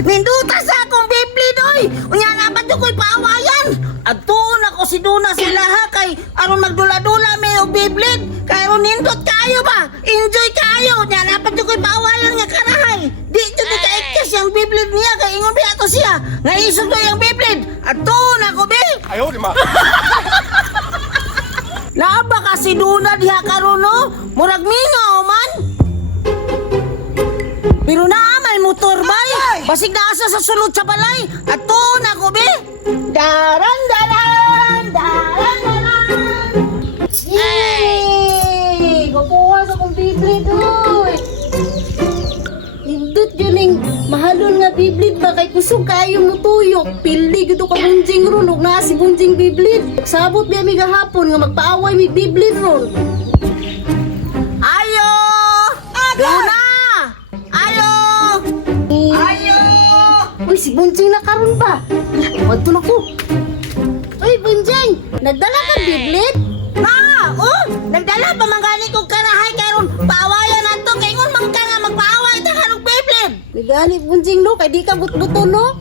Ninduta sa akong Beyblade, oy! Unya naman yung ko'y paawayan! At tuon ako si Duna sila ha, kay aron magdula-dula may og Beyblade. Kay aron nindot kayo ba? Enjoy kayo! Unya naman yung ko'y paawayan nga karahay. Di dyan di ka-ekis yung Beyblade niya, kay ingon ba ato siya? Nga isog ko yung Beyblade. At tuon ako, be! Ayaw, di ma. Laaba ka si Duna diha karon no? Murag mingaw man. Pero naa may motor bay. Basig na asa sa sulod sa balay. At tuon ako be. Daran daran, daran daran. Yay! Gapuha sa kong Beyblade oy. Indot yun yung mahalon nga Beyblade ba kay kusog kayo mo tuyok. Pildi gito ka bunjing ron ug naa si bunjing Beyblade. Sabot biya mi gahapon nga magpaaway mi Beyblade ron. Ayo! Duna! Ayo! Ayo! Uy, si bunjing na karon ba? Wadto na ko. Uy, bunjing, nagdala ka Beyblade? Na! Oh! Nagdala pa mangani kong karahay karon paawayan nato kay ingon man ka nga magpaaway ta karong Beyblade. Nagani bunjing no kay di ka butbuton no.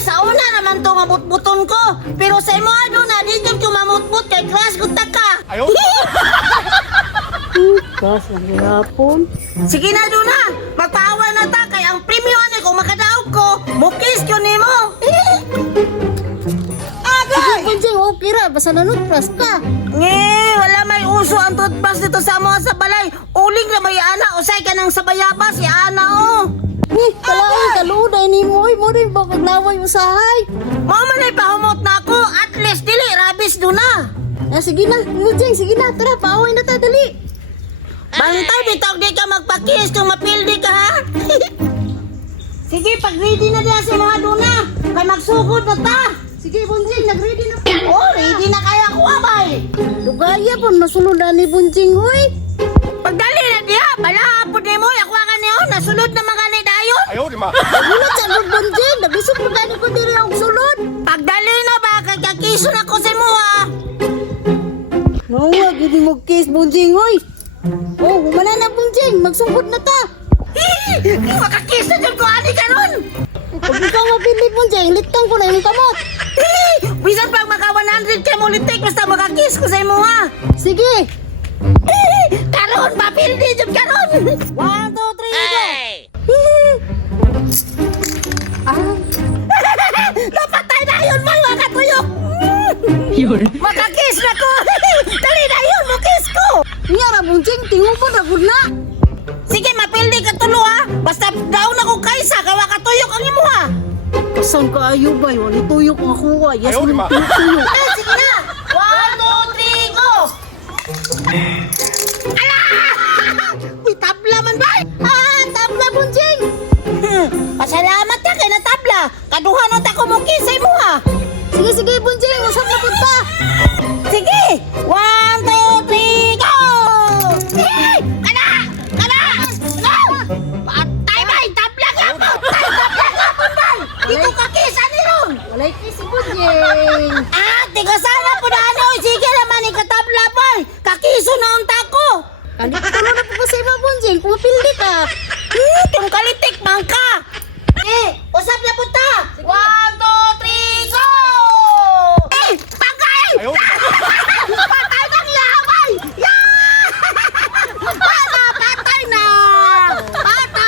Sa una naman to nga butbuton ko. Pero sa imo ano na di jud ko mamutbut kay crush ko ka. Ayaw. Kas ang gihapon. Sige na Duna, magpaaway na ta kay ang premyo ani kung makadaog ko, mukis ko nimo. Sige bunjing, okay ra basta nanutras ka. Wala may uso ang toothpaste dito sa mga sa balay. Uling na may ana, usay ka ng sabayabas, si ana oh. Kalain kaluday ni mo, mo rin ba paglaway usahay? Mao man ay pahumot na ako, at least dili rabis Duna. Sige na, bunjing, sige na, tara paaway na ta dali. Bantay bitaw di ka magpakis kung mapildi ka ha. Sige, pag ready na diya si mga Duna, kay magsugod na ta. Sige bunjing, nag-ready na po. Oh, ready na kaya ko abay. Lugaya po, nasunudan ni bunjing, hoy. Pagdali na diya, balahapon ni mo, yakwakan niyo, nasulod na mga ni dayon. Ayaw, di ma. Ulat sa loob bunjing, nabisog mo gani ko diri og sulod. Pagdali na ba, kagkakiso na ko sa mo ha. Nawa, gini mo kiss bunjing, hoy. Oh, humana na bunjing, magsugod na ta. Makakiso dyan ko, ani ka nun. Pag ikaw mapili bunjing, litang ko na yung kamot. Bisan pag maka 100 ka mo litik, basta makakiss ko sa mo ha. Sige. Karon, papildi dyan karon. 1, 2, 3, go. Ah, Napatay na yun, may makatuyok. Makakiss na ko. Dali na yun, mukis ko. nyara bunjing, tingog mo na gud na. Sige, mapildi ka tulo ha. Basta daw na ko kaysa, kawa katuyok ang imo ha. Kasan ka ayo ba, wali tuyok nga kuha. Yes, Ayaw, di ma. tuyok. Sige na. 1, 2, 3, go. Ala! Uy, tabla man ba? Tabla bunjing. Pasalamat ka kay na tabla. Kaduhan ang tako mo kisay mo ha. Sige, sige bunjing, usap na punta. Sige! 1, 2, 3, go! Sige! Kana! Kana! Go! Patay ba? Tabla ka po! Tabla ka po ba? Dito ka kisa ni Ron! Walay kiss si bunjing. Tiga sana po na ano! Sige naman ikatabla ba? Kakiso na ang tako! Kandik ko na po sa iba bunjing, pumapildi ka. Itong kalitik man ka! Usap na po ta! 1, 2, 3, go! Pagay! Ayaw, di ma. Patay ng yabay! Patay na! Patay!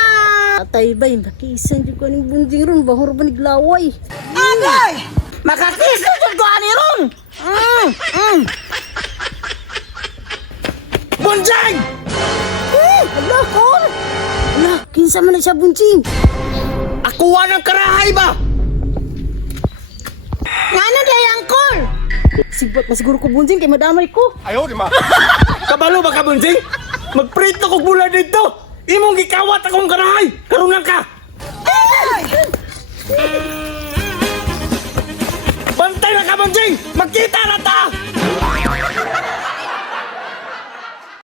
Atay ba, nakiisan di ko ng bunjing ron, bahor ba niglaway? Agay! Makakis na dyan ko ani ron! Bunjing! Ala, Col! Ala, kinsa man na siya bunjing? Akuha ng karahay ba? Nga na day angkol! Sibat na siguro ko bunjing, kay madamay ko. Ayaw, di ma. Kabalo ba ka, Bunjing? Magprito ko gula dito. Imong gikawat akong karahay. Karunan ka.